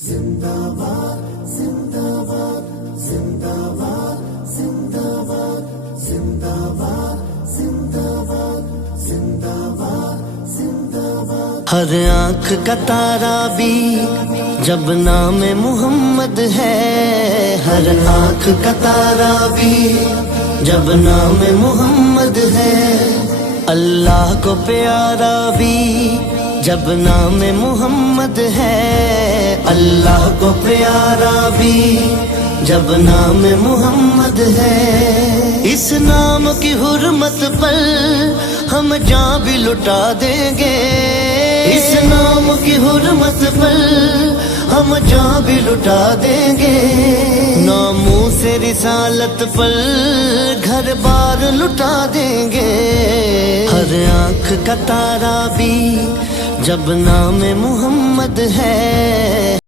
زندہ باد زندہ باد زندہ باد زندہ باد زندہ باد زندہ باد زندہ باد زندہ باد. ہر آنکھ کا تارا بھی جب نام محمد ہے، ہر آنکھ کا تارا بھی جب نام محمد ہے، اللہ کو پیارا بھی جب نام محمد ہے، اللہ کو پیارا بھی جب نام محمد ہے. اس نام کی حرمت پر ہم جان بھی لٹا دیں گے، اس نام کی حرمت پر ہم جان بھی لٹا دیں گے. ناموس رسالت پر گھر بار لٹا دیں گے. ہر آنکھ کا تارا بھی جب نام محمد ہے.